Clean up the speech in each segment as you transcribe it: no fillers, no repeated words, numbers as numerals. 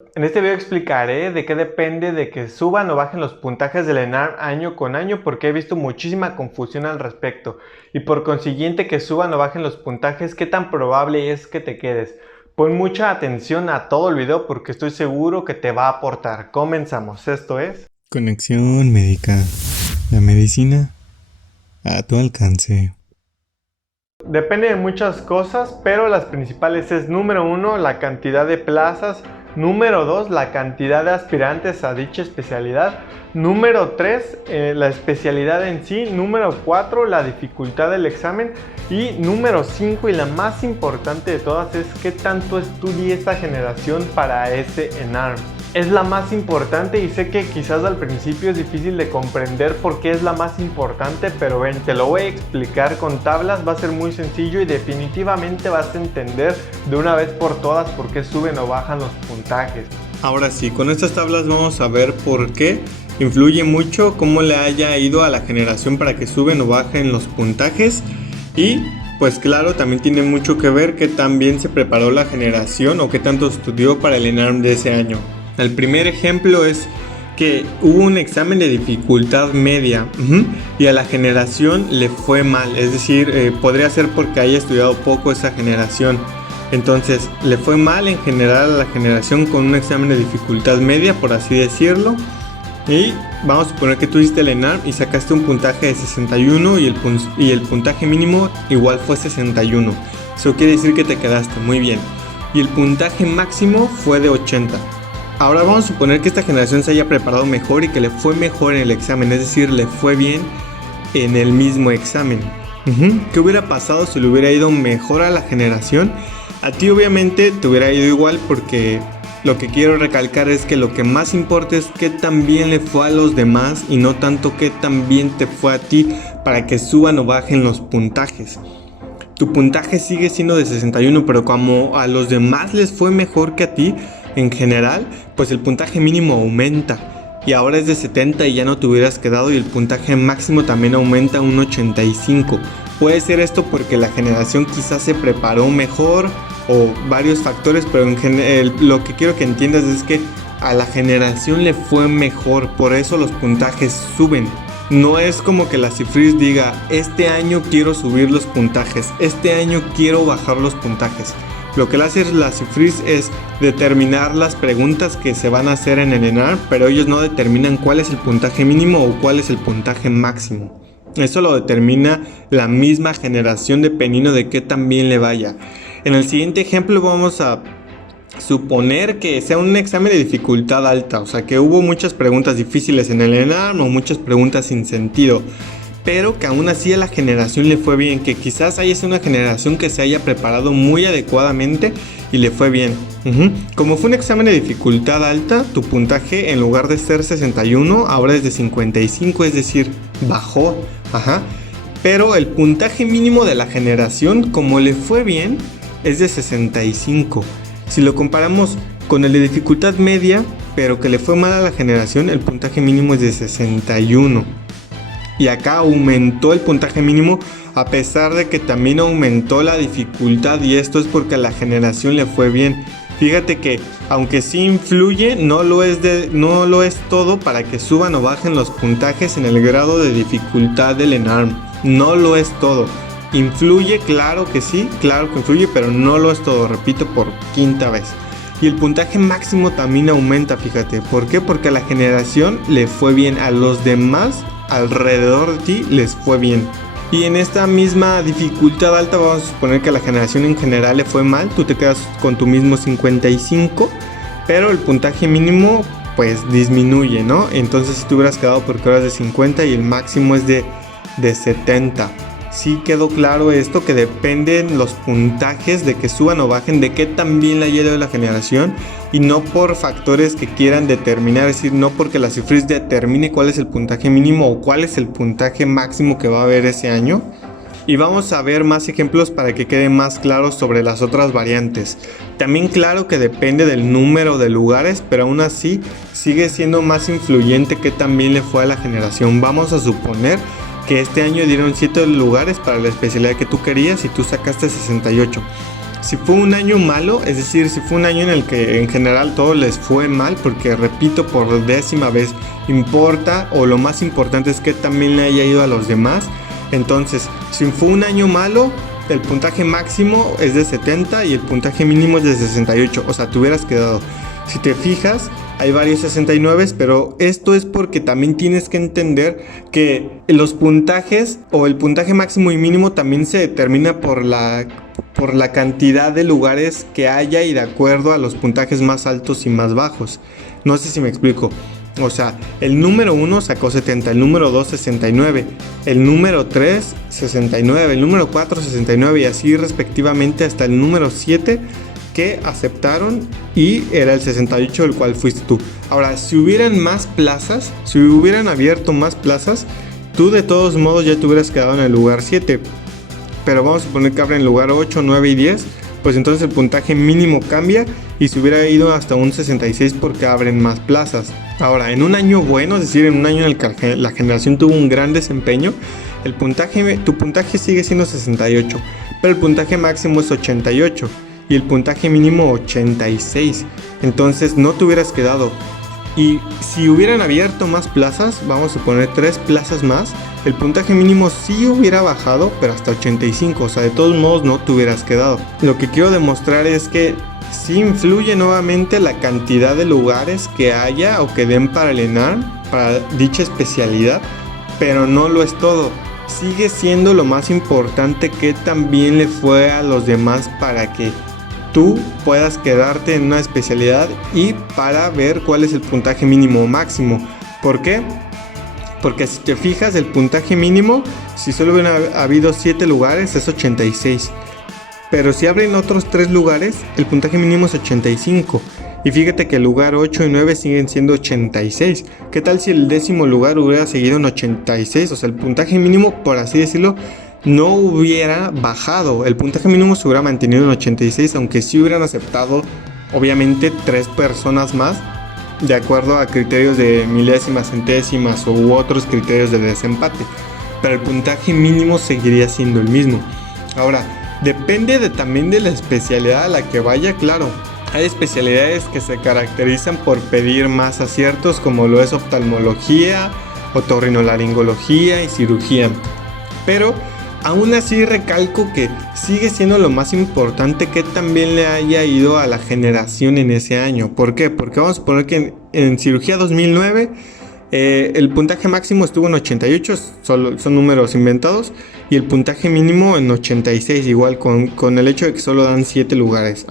En este video explicaré de qué depende de que suban o bajen los puntajes del ENARM año con año, porque he visto muchísima confusión al respecto, y por consiguiente que suban o bajen los puntajes, qué tan probable es que te quedes. Pon mucha atención a todo el video porque estoy seguro que te va a aportar. Comenzamos, esto es Conexión médica. La medicina a tu alcance. Depende de muchas cosas, pero las principales es: número 1, la cantidad de plazas; número 2, la cantidad de aspirantes a dicha especialidad; número 3, la especialidad en sí; número 4, la dificultad del examen; y número 5, y la más importante de todas, es qué tanto estudie esta generación para ese ENARM. Es la más importante y sé que quizás al principio es difícil de comprender por qué es la más importante, pero ven, te lo voy a explicar con tablas, va a ser muy sencillo y definitivamente vas a entender de una vez por todas por qué suben o bajan los puntajes. Ahora sí, con estas tablas vamos a ver por qué influye mucho cómo le haya ido a la generación para que suben o bajen los puntajes. Y pues claro, también tiene mucho que ver qué tan bien se preparó la generación o qué tanto estudió para el ENARM de ese año. El primer ejemplo es que hubo un examen de dificultad media y a la generación le fue mal, es decir, podría ser porque haya estudiado poco esa generación. Entonces le fue mal en general a la generación con un examen de dificultad media, por así decirlo. Y vamos a suponer que tú hiciste el ENARM y sacaste un puntaje de 61 y el puntaje mínimo igual fue 61. Eso quiere decir que te quedaste muy bien. Y el puntaje máximo fue de 80. Ahora vamos a suponer que esta generación se haya preparado mejor y que le fue mejor en el examen, es decir, le fue bien en el mismo examen. ¿Qué hubiera pasado si le hubiera ido mejor a la generación? A ti obviamente te hubiera ido igual, porque lo que quiero recalcar es que lo que más importa es qué tan bien le fue a los demás y no tanto qué tan bien te fue a ti para que suban o bajen los puntajes. Tu puntaje sigue siendo de 61, pero como a los demás les fue mejor que a ti, en general, pues el puntaje mínimo aumenta y ahora es de 70 y ya no te hubieras quedado, y el puntaje máximo también aumenta a un 85. Puede ser esto porque la generación quizás se preparó mejor o varios factores, pero lo que quiero que entiendas es que a la generación le fue mejor, por eso los puntajes suben. No es como que la Cifris diga: este año quiero subir los puntajes, este año quiero bajar los puntajes. Lo que le hace la Cifris es determinar las preguntas que se van a hacer en el ENARM, pero ellos no determinan cuál es el puntaje mínimo o cuál es el puntaje máximo. Eso lo determina la misma generación dependiendo de qué tan bien le vaya. En el siguiente ejemplo vamos a suponer que sea un examen de dificultad alta, o sea que hubo muchas preguntas difíciles en el ENARM o muchas preguntas sin sentido, pero que aún así a la generación le fue bien, que quizás haya sido una generación que se haya preparado muy adecuadamente y le fue bien. Como fue un examen de dificultad alta, tu puntaje en lugar de ser 61 ahora es de 55, es decir, bajó. Pero el puntaje mínimo de la generación, como le fue bien, es de 65. Si lo comparamos con el de dificultad media, pero que le fue mal a la generación, el puntaje mínimo es de 61. Y acá aumentó el puntaje mínimo a pesar de que también aumentó la dificultad, y esto es porque a la generación le fue bien. Fíjate que aunque sí influye, no lo es todo para que suban o bajen los puntajes en el grado de dificultad del ENARM. No lo es todo. Influye, claro que sí, claro que influye, pero no lo es todo, repito por quinta vez. Y el puntaje máximo también aumenta, fíjate. ¿Por qué? Porque a la generación le fue bien, a los demás alrededor de ti les fue bien. Y en esta misma dificultad alta vamos a suponer que a la generación en general le fue mal, tú te quedas con tu mismo 55, pero el puntaje mínimo pues disminuye, ¿no? Entonces si te hubieras quedado porque eras de 50 y el máximo es de 70. Sí quedó claro esto, que dependen los puntajes de que suban o bajen, de qué tan bien le haya ido la generación, y no por factores que quieran determinar, es decir, no porque la Cifris determine cuál es el puntaje mínimo o cuál es el puntaje máximo que va a haber ese año. Y vamos a ver más ejemplos para que quede más claro sobre las otras variantes. También claro que depende del número de lugares, pero aún así sigue siendo más influyente que también le fue a la generación. Vamos a suponer que este año dieron 7 lugares para la especialidad que tú querías y tú sacaste 68. Si fue un año malo, es decir, si fue un año en el que en general todo les fue mal, porque repito por 10ª vez, importa, o lo más importante es que también le haya ido a los demás. Entonces, si fue un año malo, el puntaje máximo es de 70 y el puntaje mínimo es de 68, o sea, te hubieras quedado. Si te fijas, hay varios 69, pero esto es porque también tienes que entender que los puntajes o el puntaje máximo y mínimo también se determina por la cantidad de lugares que haya y de acuerdo a los puntajes más altos y más bajos. No sé si me explico. O sea, el número 1 sacó 70, el número 2 69, el número 3 69, el número 4 69 y así respectivamente hasta el número 7 que aceptaron y era el 68, el cual fuiste tú. Ahora, si hubieran más plazas, si hubieran abierto más plazas, tú de todos modos ya te hubieras quedado en el lugar 7. Pero vamos a suponer que abren el lugar 8, 9 y 10, pues entonces el puntaje mínimo cambia y se hubiera ido hasta un 66 porque abren más plazas. Ahora, en un año bueno, es decir, en un año en el que la generación tuvo un gran desempeño, tu puntaje sigue siendo 68, pero el puntaje máximo es 88 y el puntaje mínimo 86. Entonces no te hubieras quedado. Y si hubieran abierto más plazas, vamos a poner 3 plazas más, el puntaje mínimo sí hubiera bajado, pero hasta 85, o sea, de todos modos no te hubieras quedado. Lo que quiero demostrar es que sí influye nuevamente la cantidad de lugares que haya o que den para el ENARM, para dicha especialidad, pero no lo es todo. Sigue siendo lo más importante que también le fue a los demás para que tú puedas quedarte en una especialidad y para ver cuál es el puntaje mínimo o máximo. ¿Por qué? Porque si te fijas, el puntaje mínimo, si solo hubieran habido 7 lugares, es 86. Pero si abren otros 3 lugares, el puntaje mínimo es 85. Y fíjate que el lugar 8 y 9 siguen siendo 86. ¿Qué tal si el 10º lugar hubiera seguido en 86? O sea, el puntaje mínimo, por así decirlo, no hubiera bajado. El puntaje mínimo se hubiera mantenido en 86, aunque sí hubieran aceptado, obviamente, 3 personas más, de acuerdo a criterios de milésimas, centésimas u otros criterios de desempate. Pero el puntaje mínimo seguiría siendo el mismo. Ahora, depende también de la especialidad a la que vaya, claro. Hay especialidades que se caracterizan por pedir más aciertos, como lo es oftalmología, otorrinolaringología y cirugía. Pero aún así recalco que sigue siendo lo más importante que también le haya ido a la generación en ese año. ¿Por qué? Porque vamos a poner que en cirugía 2009 el puntaje máximo estuvo en 88, son números inventados, y el puntaje mínimo en 86, igual con el hecho de que solo dan 7 lugares.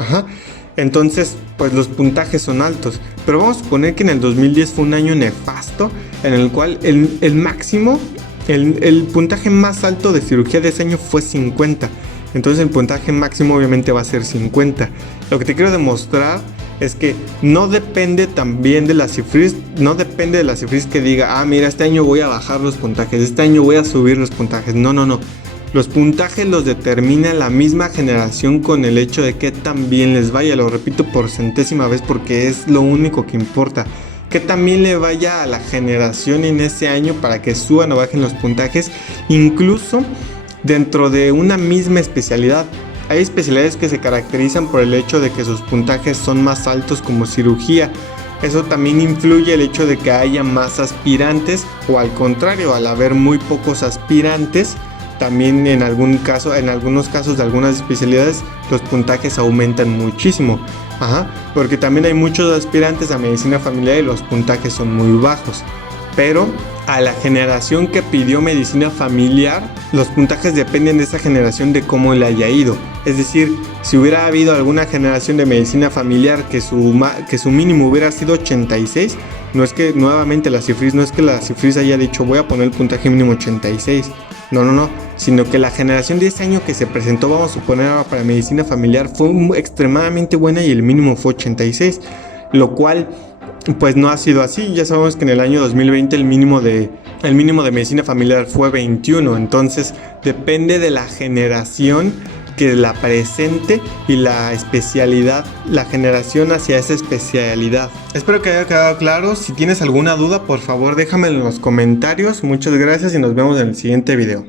Entonces, pues los puntajes son altos. Pero vamos a suponer que en el 2010 fue un año nefasto, en el cual el máximo, el puntaje más alto de cirugía de ese año fue 50. Entonces el puntaje máximo obviamente va a ser 50. Lo que te quiero demostrar es que no depende también de la CIFRIS, no depende de la CIFRIS que diga, mira, este año voy a bajar los puntajes, este año voy a subir los puntajes. No. Los puntajes los determina la misma generación con el hecho de que también les vaya. Lo repito por 100ª vez porque es lo único que importa. Que también le vaya a la generación en ese año para que suban o bajen los puntajes, incluso dentro de una misma especialidad. Hay especialidades que se caracterizan por el hecho de que sus puntajes son más altos, como cirugía. Eso también influye el hecho de que haya más aspirantes, o al contrario, al haber muy pocos aspirantes, también en algunos casos de algunas especialidades los puntajes aumentan muchísimo. Porque también hay muchos aspirantes a medicina familiar y los puntajes son muy bajos. Pero a la generación que pidió medicina familiar, los puntajes dependen de esa generación de cómo le haya ido. Es decir, si hubiera habido alguna generación de medicina familiar que su mínimo hubiera sido 86, no es que nuevamente la CIFRIS haya dicho voy a poner el puntaje mínimo 86. No, sino que la generación de ese año que se presentó, vamos a suponer para medicina familiar, fue extremadamente buena y el mínimo fue 86, lo cual pues no ha sido así. Ya sabemos que en el año 2020 el mínimo de medicina familiar fue 21, entonces depende de la generación que la presente y la especialidad, la generación hacia esa especialidad. Espero que haya quedado claro. Si tienes alguna duda, por favor déjamelo en los comentarios. Muchas gracias y nos vemos en el siguiente video.